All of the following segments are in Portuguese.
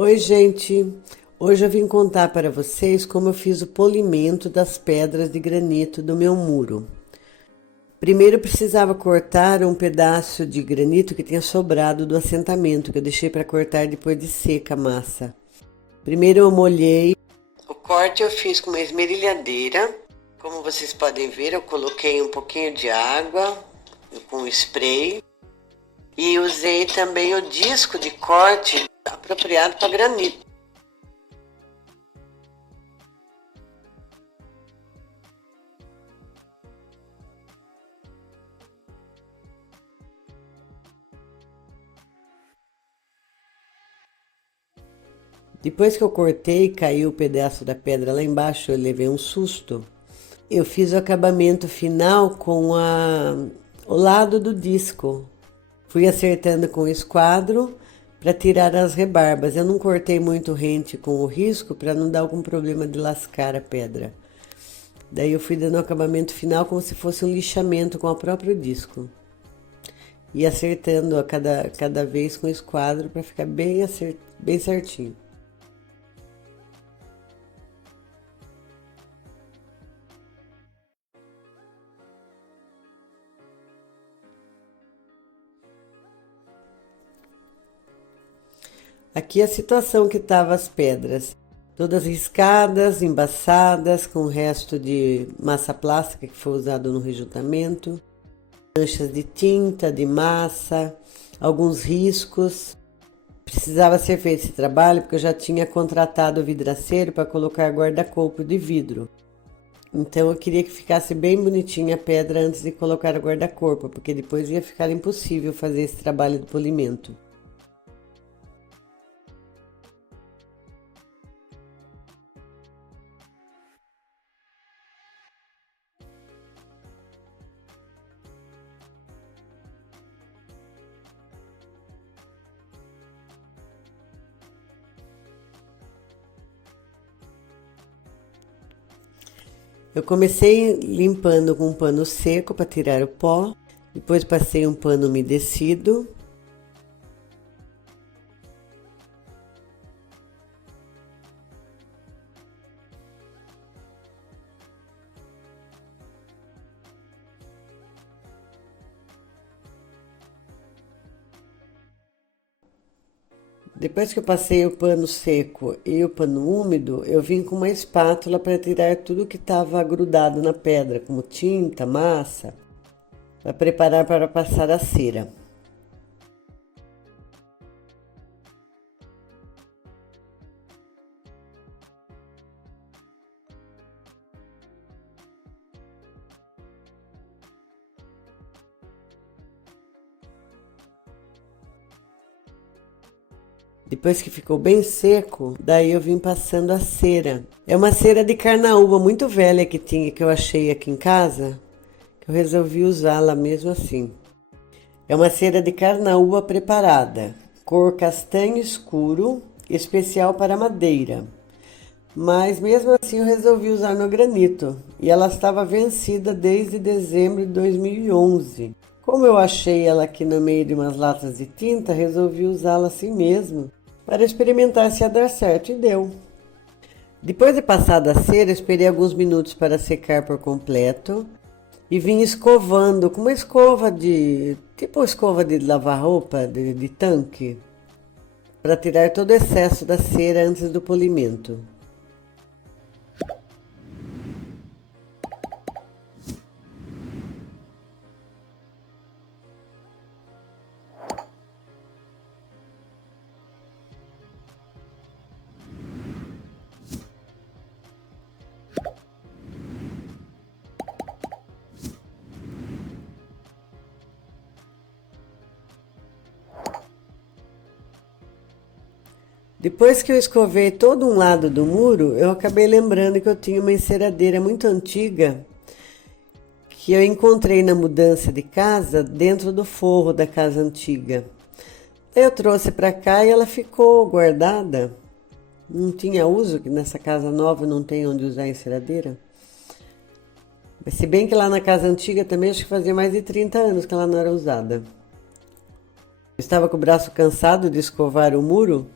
Oi, gente! Hoje eu vim contar para vocês como eu fiz o polimento das pedras de granito do meu muro. Primeiro eu precisava cortar um pedaço de granito que tinha sobrado do assentamento, que eu deixei para cortar depois de seca a massa. Primeiro eu molhei. O corte eu fiz com uma esmerilhadeira. Como vocês podem ver, eu coloquei um pouquinho de água com spray. E usei também o disco de corte apropriado para granito. Depois que eu cortei e caiu o pedaço da pedra lá embaixo, eu levei um susto. Eu fiz o acabamento final com o lado do disco. Fui acertando com o esquadro para tirar as rebarbas. Eu não cortei muito rente com o risco para não dar algum problema de lascar a pedra. Daí eu fui dando o acabamento final como se fosse um lixamento com o próprio disco. E acertando a cada vez com o esquadro para ficar bem certinho. Aqui a situação que estavam as pedras, todas riscadas, embaçadas, com o resto de massa plástica que foi usado no rejuntamento, manchas de tinta, de massa, alguns riscos. Precisava ser feito esse trabalho porque eu já tinha contratado o vidraceiro para colocar guarda-corpo de vidro. Então eu queria que ficasse bem bonitinha a pedra antes de colocar o guarda-corpo, porque depois ia ficar impossível fazer esse trabalho de polimento. Eu comecei limpando com um pano seco para tirar o pó, depois passei um pano umedecido. Depois que eu passei o pano seco e o pano úmido, eu vim com uma espátula para tirar tudo que estava grudado na pedra, como tinta, massa, para preparar para passar a cera. Depois que ficou bem seco, daí eu vim passando a cera. É uma cera de carnaúba muito velha que tinha, que eu achei aqui em casa, que eu resolvi usá-la mesmo assim. É uma cera de carnaúba preparada, cor castanho escuro, especial para madeira. Mas mesmo assim eu resolvi usar no granito, e ela estava vencida desde dezembro de 2011. Como eu achei ela aqui no meio de umas latas de tinta, resolvi usá-la assim mesmo, para experimentar se ia dar certo, e deu. Depois de passada a cera, esperei alguns minutos para secar por completo e vim escovando com uma escova tipo escova de lavar roupa, de tanque, para tirar todo o excesso da cera antes do polimento. Depois que eu escovei todo um lado do muro, eu acabei lembrando que eu tinha uma enceradeira muito antiga que eu encontrei na mudança de casa dentro do forro da casa antiga. Eu trouxe para cá e ela ficou guardada. Não tinha uso, que nessa casa nova não tem onde usar a enceradeira. Mas se bem que lá na casa antiga também acho que fazia mais de 30 anos que ela não era usada. Eu estava com o braço cansado de escovar o muro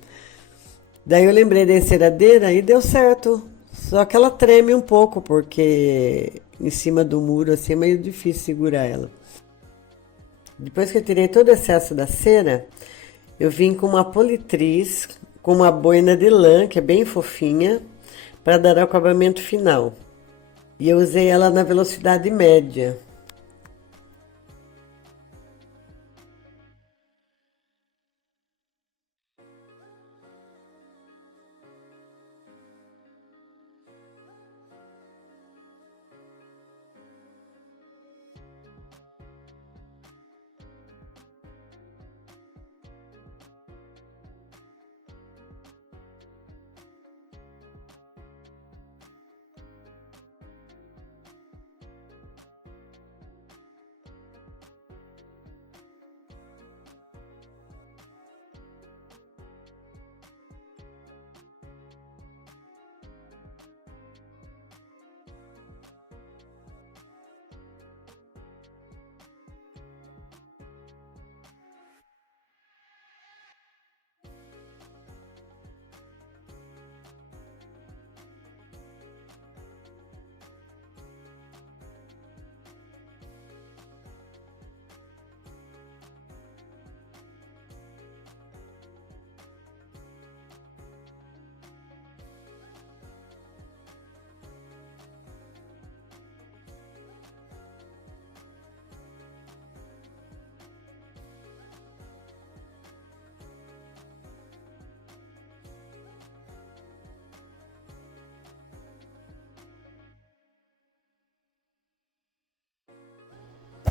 Daí eu lembrei da enceradeira e deu certo. Só que ela treme um pouco, porque em cima do muro assim é meio difícil segurar ela. Depois que eu tirei todo o excesso da cera, eu vim com uma politriz, com uma boina de lã, que é bem fofinha, para dar o acabamento final. E eu usei ela na velocidade média.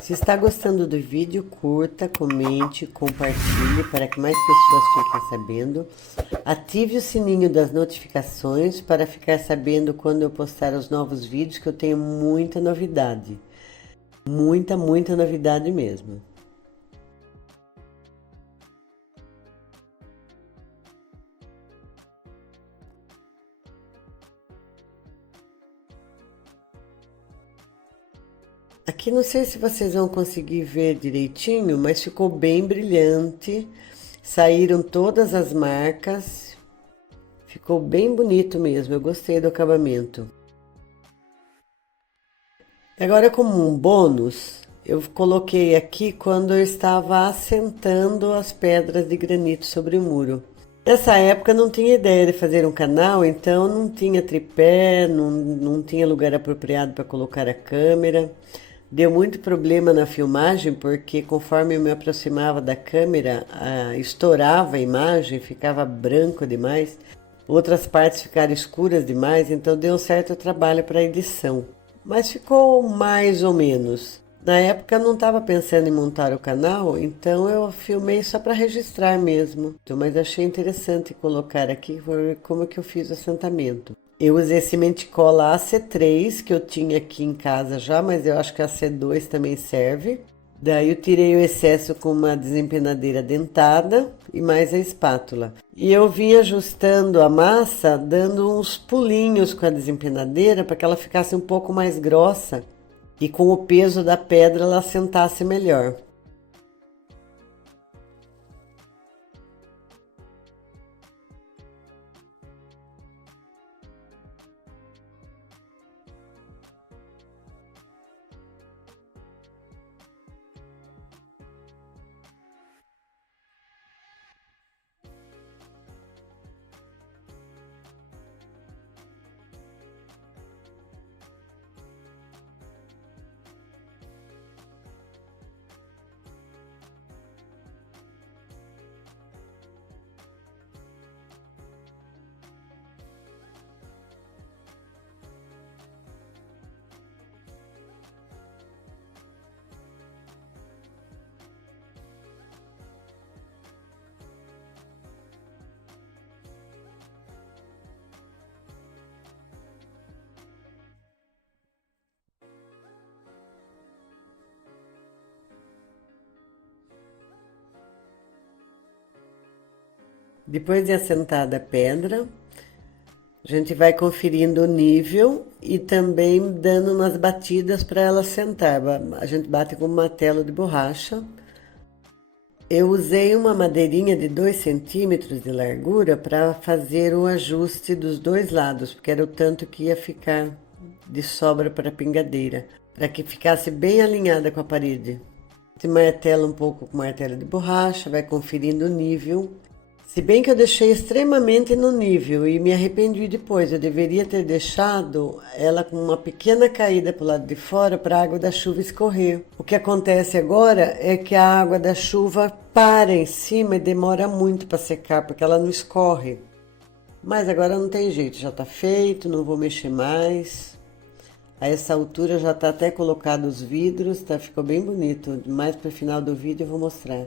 Se está gostando do vídeo, curta, comente, compartilhe para que mais pessoas fiquem sabendo. Ative o sininho das notificações para ficar sabendo quando eu postar os novos vídeos, que eu tenho muita novidade. Muita novidade mesmo. Aqui não sei se vocês vão conseguir ver direitinho, mas ficou bem brilhante. Saíram todas as marcas. Ficou bem bonito mesmo, eu gostei do acabamento. Agora, como um bônus, eu coloquei aqui quando eu estava assentando as pedras de granito sobre o muro. Nessa época não tinha ideia de fazer um canal, então não tinha tripé, não tinha lugar apropriado para colocar a câmera. Deu muito problema na filmagem, porque conforme eu me aproximava da câmera, estourava a imagem, ficava branco demais. Outras partes ficaram escuras demais, então deu um certo trabalho para a edição. Mas ficou mais ou menos. Na época eu não estava pensando em montar o canal, então eu filmei só para registrar mesmo. Mas achei interessante colocar aqui como que eu fiz o assentamento. Eu usei semente cola AC3 que eu tinha aqui em casa já, mas eu acho que a AC2 também serve. Daí eu tirei o excesso com uma desempenadeira dentada e mais a espátula. E eu vim ajustando a massa, dando uns pulinhos com a desempenadeira para que ela ficasse um pouco mais grossa e com o peso da pedra ela assentasse melhor. Depois de assentada a pedra, a gente vai conferindo o nível e também dando umas batidas para ela sentar. A gente bate com um martelo de borracha. Eu usei uma madeirinha de 2 centímetros de largura para fazer o ajuste dos dois lados, porque era o tanto que ia ficar de sobra para a pingadeira, para que ficasse bem alinhada com a parede. Você martela um pouco com martelo de borracha, vai conferindo o nível. Se bem que eu deixei extremamente no nível e me arrependi depois, eu deveria ter deixado ela com uma pequena caída para o lado de fora para a água da chuva escorrer. O que acontece agora é que a água da chuva para em cima e demora muito para secar, porque ela não escorre. Mas agora não tem jeito, já está feito, não vou mexer mais. A essa altura já está até colocado os vidros, tá? Ficou bem bonito. Mais para o final do vídeo eu vou mostrar.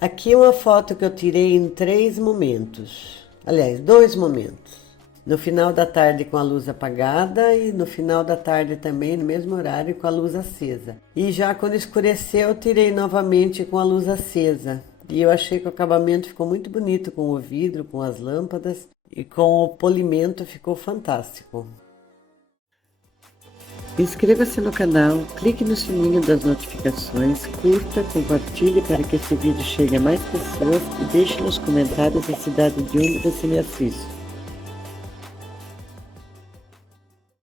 Aqui é uma foto que eu tirei em 3 momentos. Aliás, 2 momentos. No final da tarde com a luz apagada e no final da tarde também, no mesmo horário, com a luz acesa. E já quando escureceu, eu tirei novamente com a luz acesa. E eu achei que o acabamento ficou muito bonito com o vidro, com as lâmpadas e com o polimento ficou fantástico. Inscreva-se no canal, clique no sininho das notificações, curta, compartilhe para que esse vídeo chegue a mais pessoas e deixe nos comentários a cidade de onde você me assiste.